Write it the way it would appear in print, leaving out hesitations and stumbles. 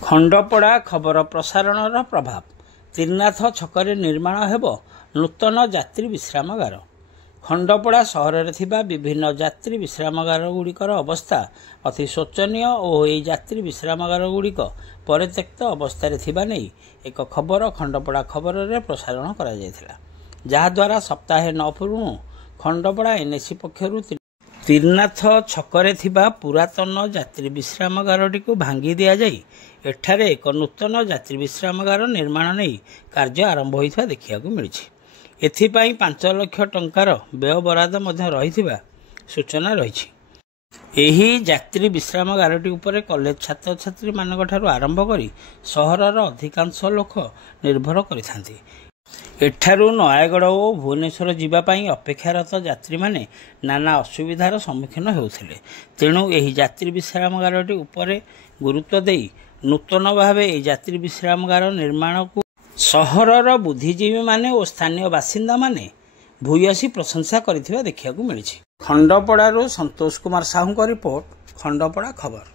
ଖଣ୍ଡପଡ଼ା ଖବର ପ୍ରସାରଣର ପ୍ରଭାବ। ତ୍ରିନାଥ ଛକରେ ନିର୍ମାଣ ହେବ ନୂତନ ଯାତ୍ରୀ ବିଶ୍ରାମଗାର। ଖଣ୍ଡପଡ଼ା ସହରରେ ଥିବା ବିଭିନ୍ନ ଯାତ୍ରୀ ବିଶ୍ରାମଗାରଗୁଡ଼ିକର ଅବସ୍ଥା ଅତି ଶୋଚନୀୟ ଓ ଏହି ଯାତ୍ରୀ ବିଶ୍ରାମଗାରଗୁଡ଼ିକ ପରିତ୍ୟକ୍ତ ଅବସ୍ଥାରେ ଥିବା ନେଇ ଏକ ଖବର ଖଣ୍ଡପଡ଼ା ଖବରରେ ପ୍ରସାରଣ କରାଯାଇଥିଲା, ଯାହାଦ୍ୱାରା ସପ୍ତାହେ ନ ପୂର୍ବରୁ ଖଣ୍ଡପଡ଼ା ଏନ୍ଏସି ପକ୍ଷରୁ ତ୍ରିନାଥ ଛକରେ ଥିବା ପୁରାତନ ଯାତ୍ରୀ ବିଶ୍ରାମଗାରଟିକୁ ଭାଙ୍ଗି ଦିଆଯାଇ ଏଠାରେ ଏକ ନୂତନ ଯାତ୍ରୀ ବିଶ୍ରାମଗାର ନିର୍ମାଣ ନେଇ କାର୍ଯ୍ୟ ଆରମ୍ଭ ହୋଇଥିବା ଦେଖିବାକୁ ମିଳିଛି। ଏଥିପାଇଁ 5 ଲକ୍ଷ ଟଙ୍କାର ବ୍ୟୟ ବରାଦ ମଧ୍ୟ ରହିଥିବା ସୂଚନା ରହିଛି। ଏହି ଯାତ୍ରୀ ବିଶ୍ରାମଗାରଟି ଉପରେ କଲେଜ ଛାତ୍ରଛାତ୍ରୀମାନଙ୍କଠାରୁ ଆରମ୍ଭ କରି ସହରର ଅଧିକାଂଶ ଲୋକ ନିର୍ଭର କରିଥାନ୍ତି। ଏଠାରୁ ନୟାଗଡ଼ ଓ ଭୁବନେଶ୍ୱର ଯିବା ପାଇଁ ଅପେକ୍ଷାରତ ଯାତ୍ରୀମାନେ ନାନା ଅସୁବିଧାର ସମ୍ମୁଖୀନ ହେଉଥିଲେ। ତେଣୁ ଏହି ଯାତ୍ରୀ ବିଶ୍ରାମଗାରଟି ଉପରେ ଗୁରୁତ୍ୱ ଦେଇ ନୂତନ ଭାବେ ଏହି ଯାତ୍ରୀ ବିଶ୍ରାମଗାର ନିର୍ମାଣକୁ ସହରର ବୁଦ୍ଧିଜୀବୀମାନେ ଓ ସ୍ଥାନୀୟ ବାସିନ୍ଦାମାନେ ଭୂୟସୀ ପ୍ରଶଂସା କରିଥିବା ଦେଖିବାକୁ ମିଳିଛି। ଖଣ୍ଡପଡ଼ାରୁ ସନ୍ତୋଷ କୁମାର ସାହୁଙ୍କ ରିପୋର୍ଟ, ଖଣ୍ଡପଡ଼ା ଖବର।